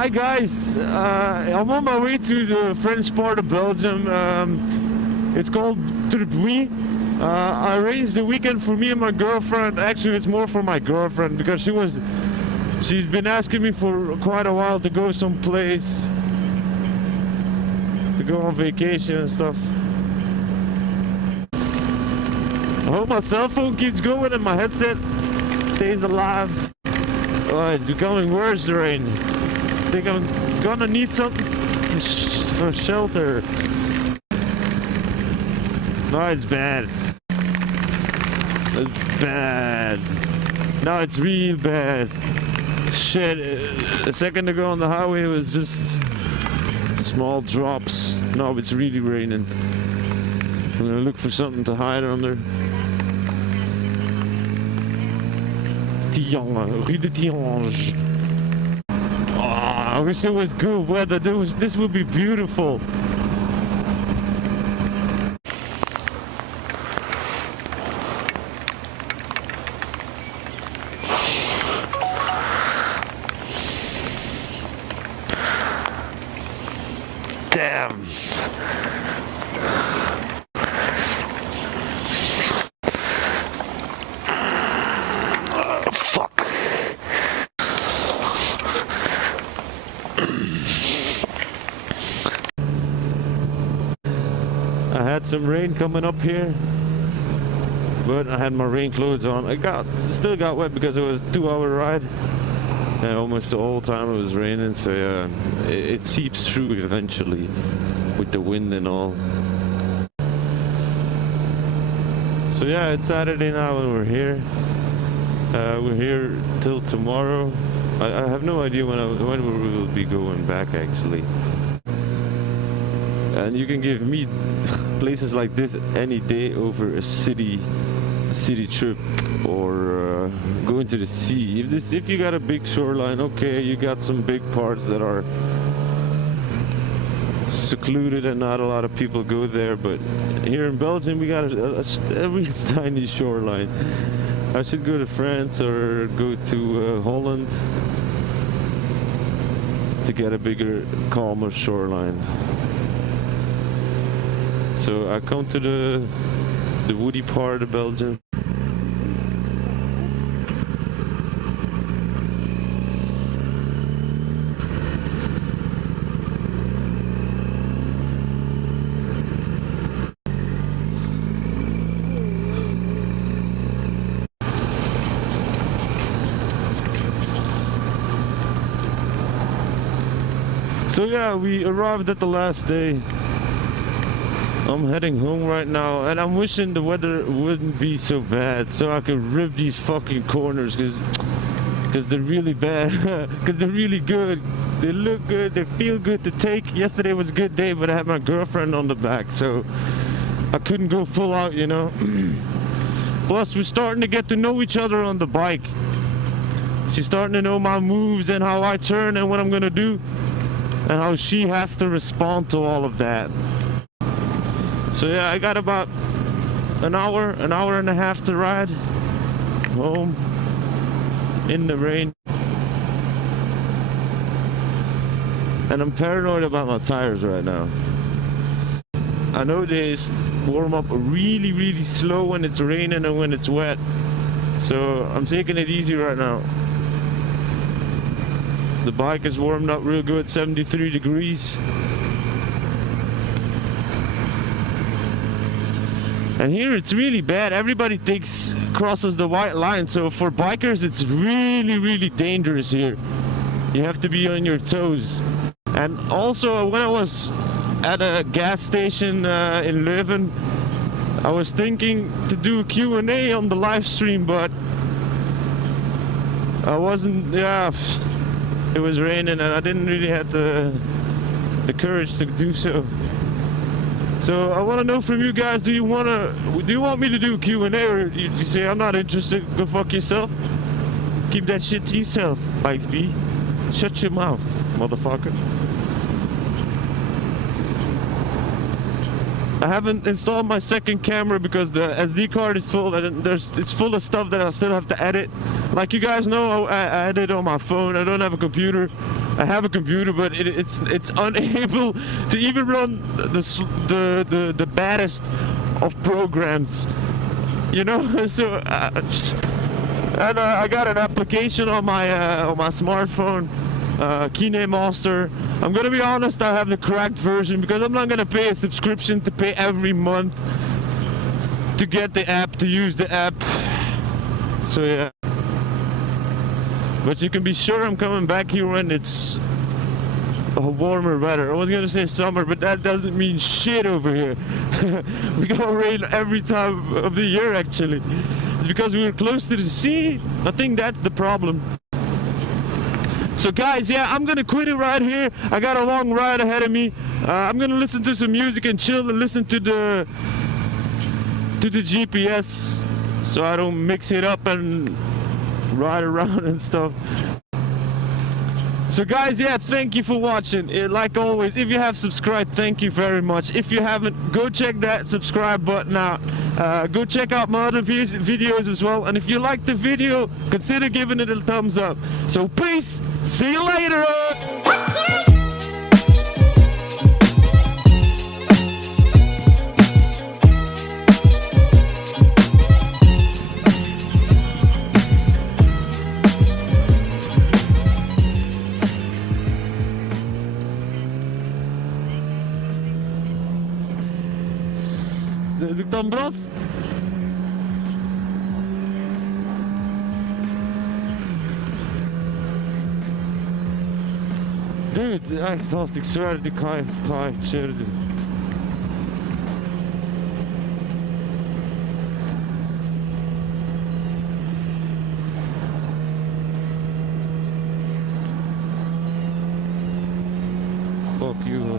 Hi guys, I'm on my way to the French part of Belgium. It's called Tribouy. I arranged the weekend for me and my girlfriend. Actually, it's more for my girlfriend because she's been asking me for quite a while to go someplace, to go on vacation and stuff. I hope my cell phone keeps going and my headset stays alive. Oh, it's becoming worse, the rain. I think I'm gonna need something for shelter. No, it's bad. It's bad. No, it's real bad. Shit, a second ago on the highway it was just small drops. No, it's really raining. I'm gonna look for something to hide under. Rue de Tiange. Oh, I wish it was good weather. This would be beautiful. Damn. Fuck. I had some rain coming up here, but I had my rain clothes on. Still got wet because it was a 2-hour ride. And almost the whole time it was raining, so yeah, it seeps through eventually with the wind and all. So yeah, it's Saturday now and we're here. We're here till tomorrow. I have no idea when we will be going back actually. And you can give me places like this any day over a city trip or going to the sea. If you got a big shoreline, okay, you got some big parts that are secluded and not a lot of people go there, but here in Belgium we got a real tiny shoreline. I should go to France or go to Holland to get a bigger, calmer shoreline. So I come to the woody part of Belgium. So yeah, we arrived at the last day. I'm heading home right now, and I'm wishing the weather wouldn't be so bad so I could rip these fucking corners, because they're really bad. Because they're really good. They look good, they feel good to take. Yesterday was a good day, but I had my girlfriend on the back, so I couldn't go full out, you know. Plus, we're starting to get to know each other on the bike. She's starting to know my moves and how I turn and what I'm gonna do, and how she has to respond to all of that. So yeah, I got about an hour and a half to ride home in the rain. And I'm paranoid about my tires right now. I know they warm up really, really slow when it's raining and when it's wet. So I'm taking it easy right now. The bike is warmed up real good, 73 degrees. And here it's really bad. Everybody crosses the white line. So for bikers, it's really, really dangerous here. You have to be on your toes. And also, when I was at a gas station in Leuven, I was thinking to do a Q&A on the live stream, but I wasn't. Yeah, it was raining, and I didn't really have the courage to do so. So I want to know from you guys, do you want me to do a Q&A, or you say I'm not interested, go fuck yourself? Keep that shit to yourself, Bikes-B. Shut your mouth, motherfucker. I haven't installed my second camera because the SD card is full, and it's full of stuff that I still have to edit. Like you guys know, I edit on my phone. I don't have a computer. I have a computer, but it's unable to even run the baddest of programs, you know. So and I got an application on my smartphone, KeyNameMaster. I'm gonna be honest, I have the cracked version because I'm not gonna pay a subscription to pay every month to get the app, to use the app. So yeah. But you can be sure I'm coming back here when it's warmer weather. I was gonna say summer, but that doesn't mean shit over here. We got rain every time of the year actually. It's because we were close to the sea. I think that's the problem. So guys, yeah, I'm gonna quit it right here. I got a long ride ahead of me. I'm gonna listen to some music and chill and listen to the GPS so I don't mix it up and ride around and stuff. So guys, yeah, thank you for watching. Like always, if you have subscribed, thank you very much. If you haven't, go check that subscribe button out. Go check out my other videos as well. And if you liked the video, consider giving it a thumbs up. So peace, see you later. Zoek dan brood. Dude, echt gast, ik zweer, die kan je chill doen. Fuck you.